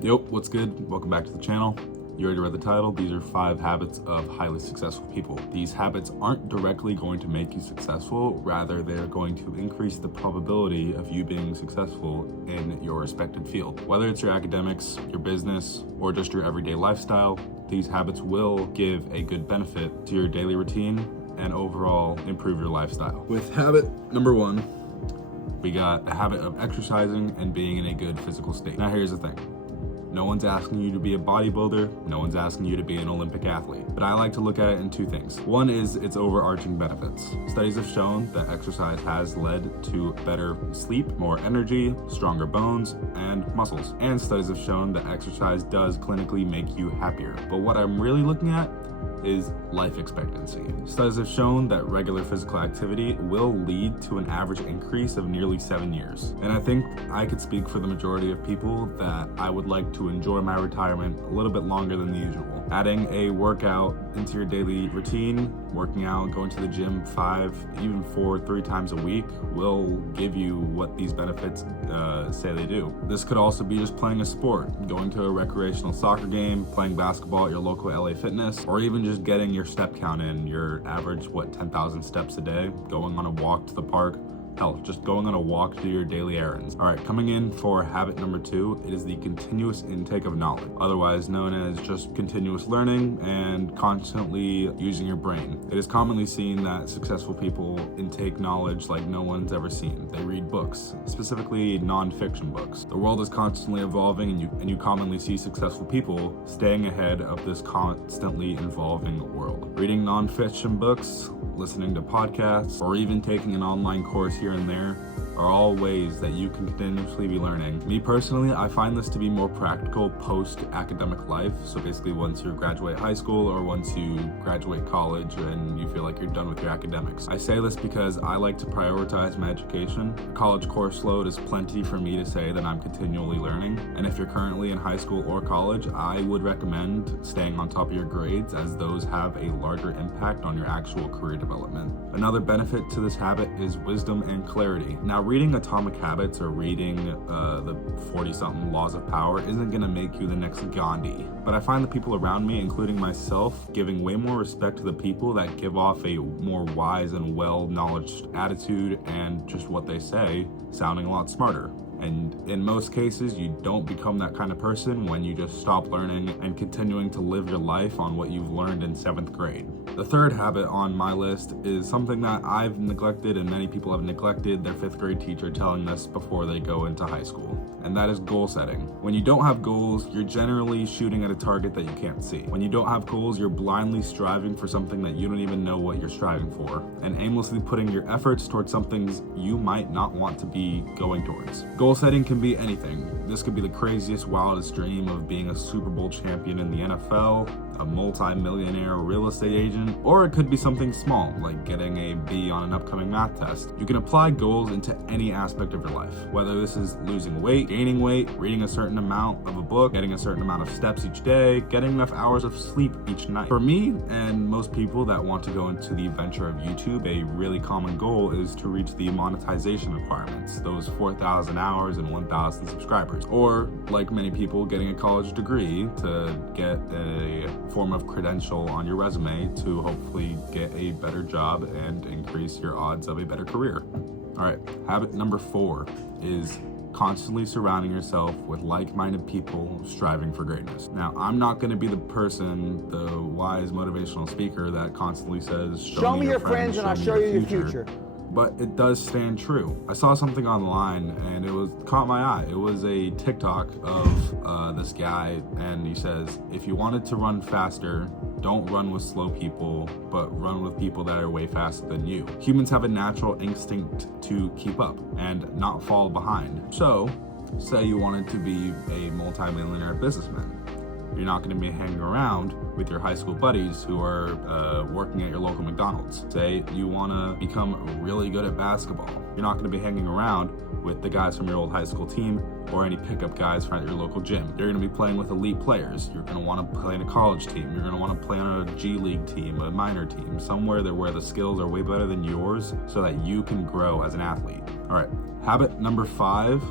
Yo, what's good? Welcome back to the channel. You already read the title. These are 5 habits of highly successful people. These habits aren't directly going to make you successful, rather they're going to increase the probability of you being successful in your respected field. Whether it's your academics, your business, or just your everyday lifestyle, these habits will give a good benefit to your daily routine and overall improve your lifestyle. With habit number 1, we got a habit of exercising and being in a good physical state. Now here's the thing. No one's asking you to be a bodybuilder. No one's asking you to be an Olympic athlete. But I like to look at it in 2 things. One is its overarching benefits. Studies have shown that exercise has led to better sleep, more energy, stronger bones, and muscles. And studies have shown that exercise does clinically make you happier. But what I'm really looking at is life expectancy. Studies have shown that regular physical activity will lead to an average increase of nearly 7 years. And I think I could speak for the majority of people that I would like to enjoy my retirement a little bit longer than the usual. Adding a workout into your daily routine, working out, going to the gym 5, even 4, 3 times a week will give you what these benefits say they do. This could also be just playing a sport, going to a recreational soccer game, playing basketball at your local LA Fitness, or even just getting your step count in, your average, 10,000 steps a day, going on a walk to the park. Hell, just going on a walk to do your daily errands. All right, coming in for habit number 2, it is the continuous intake of knowledge, otherwise known as just continuous learning and constantly using your brain. It is commonly seen that successful people intake knowledge like no one's ever seen. They read books, specifically non-fiction books. The world is constantly evolving, and you commonly see successful people staying ahead of this constantly evolving world. Reading non-fiction books, listening to podcasts, or even taking an online course here and there are all ways that you can continuously be learning. Me personally, I find this to be more practical post-academic life. So basically once you graduate high school or once you graduate college and you feel like you're done with your academics. I say this because I like to prioritize my education. College course load is plenty for me to say that I'm continually learning. And if you're currently in high school or college, I would recommend staying on top of your grades, as those have a larger impact on your actual career development. Another benefit to this habit is wisdom and clarity. Now, reading Atomic Habits or reading the 40-something Laws of Power isn't going to make you the next Gandhi. But I find the people around me, including myself, giving way more respect to the people that give off a more wise and well-knowledged attitude and just what they say sounding a lot smarter. And in most cases, you don't become that kind of person when you just stop learning and continuing to live your life on what you've learned in 7th grade. The 3rd habit on my list is something that I've neglected and many people have neglected their 5th grade teacher telling us before they go into high school. And that is goal setting. When you don't have goals, you're generally shooting at a target that you can't see. When you don't have goals, you're blindly striving for something that you don't even know what you're striving for, and aimlessly putting your efforts towards something you might not want to be going towards. Goal setting can be anything. This could be the craziest, wildest dream of being a Super Bowl champion in the NFL, a multi-millionaire real estate agent, or it could be something small, like getting a B on an upcoming math test. You can apply goals into any aspect of your life, whether this is losing weight, gaining weight, reading a certain amount of a book, getting a certain amount of steps each day, getting enough hours of sleep each night. For me, and most people that want to go into the venture of YouTube, a really common goal is to reach the monetization requirements, those 4,000 hours and 1,000 subscribers. Or, like many people, getting a college degree to get a form of credential on your resume to hopefully get a better job and increase your odds of a better career. All right, habit number 4 is constantly surrounding yourself with like-minded people striving for greatness. Now, I'm not going to be the person, the wise motivational speaker that constantly says, show me your friends and I'll show you your future. But it does stand true. I saw something online and it caught my eye. It was a TikTok of this guy, and he says, if you wanted to run faster, don't run with slow people, but run with people that are way faster than you. Humans have a natural instinct to keep up and not fall behind. So, say you wanted to be a multi-millionaire businessman. You're not going to be hanging around with your high school buddies who are working at your local McDonald's. Say you want to become really good at basketball. You're not going to be hanging around with the guys from your old high school team or any pickup guys from your local gym. You're going to be playing with elite players. You're going to want to play in a college team. You're going to want to play on a G League team, a minor team, somewhere where the skills are way better than yours so that you can grow as an athlete. All right, habit number 5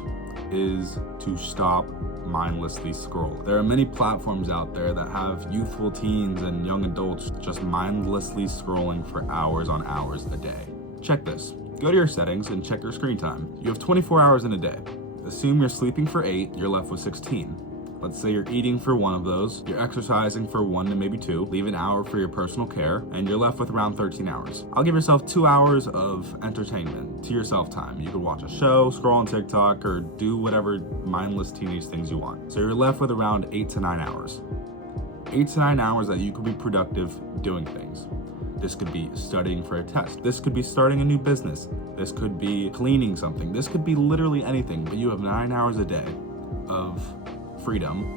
is to stop mindlessly scroll. There are many platforms out there that have youthful teens and young adults just mindlessly scrolling for hours on hours a day. Check this. Go to your settings and check your screen time. You have 24 hours in a day. Assume you're sleeping for 8, you're left with 16. Let's say you're eating for 1 of those, you're exercising for 1 to maybe 2, leave an hour for your personal care, and you're left with around 13 hours. I'll give yourself 2 hours of entertainment, to yourself time. You could watch a show, scroll on TikTok, or do whatever mindless teenage things you want. So you're left with around 8 to 9 hours. 8 to 9 hours that you could be productive doing things. This could be studying for a test. This could be starting a new business. This could be cleaning something. This could be literally anything, but you have 9 hours a day of freedom,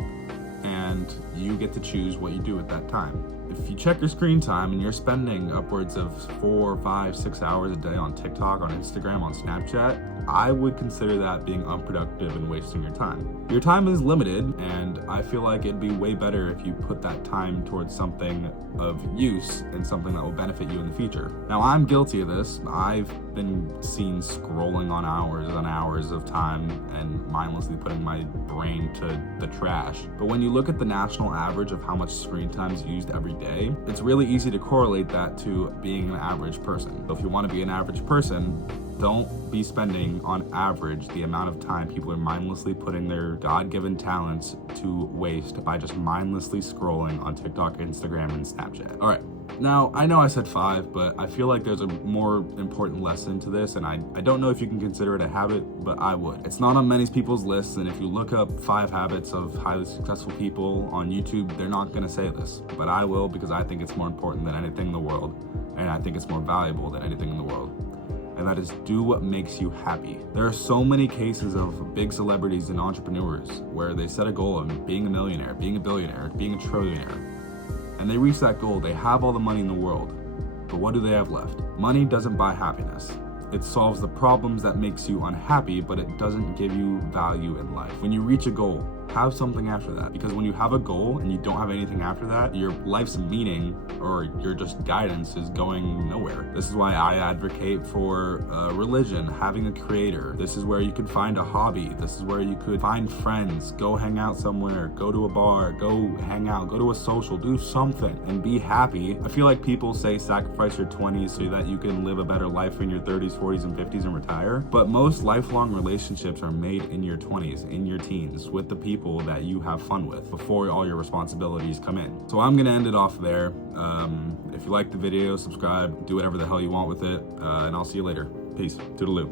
and you get to choose what you do at that time. If you check your screen time and you're spending upwards of 4, 5, 6 hours a day on TikTok, on Instagram, on Snapchat, I would consider that being unproductive and wasting your time. Your time is limited, and I feel like it'd be way better if you put that time towards something of use and something that will benefit you in the future. Now, I'm guilty of this. I've been seen scrolling on hours of time and mindlessly putting my brain to the trash. But when you look at the national average of how much screen time is used every day, it's really easy to correlate that to being an average person. So if you want to be an average person, don't be spending on average the amount of time people are mindlessly putting their God-given talents to waste by just mindlessly scrolling on TikTok, Instagram, and Snapchat. All right. Now, I know I said 5, but I feel like there's a more important lesson to this, and I don't know if you can consider it a habit, but I would. It's not on many people's lists, and if you look up 5 habits of highly successful people on YouTube, they're not gonna say this, but I will, because I think it's more important than anything in the world, and I think it's more valuable than anything in the world. And that is, do what makes you happy. There are so many cases of big celebrities and entrepreneurs where they set a goal of being a millionaire, being a billionaire, being a trillionaire, and they reach that goal. They have all the money in the world, but what do they have left? Money doesn't buy happiness. It solves the problems that makes you unhappy, but it doesn't give you value in life. When you reach a goal, have something after that, because when you have a goal and you don't have anything after that, your life's meaning or your just guidance is going nowhere. This is why I advocate for religion, having a creator. This is where you could find a hobby. This is where you could find friends, go hang out somewhere, go to a bar, go hang out, go to a social, do something and be happy. I feel like people say sacrifice your 20s so that you can live a better life in your 30s, 40s, and 50s and retire. But most lifelong relationships are made in your 20s, in your teens, with the people that you have fun with before all your responsibilities come in. So I'm gonna end it off there. If you like the video, subscribe, do whatever the hell you want with it, and I'll see you later. Peace. Toodaloo.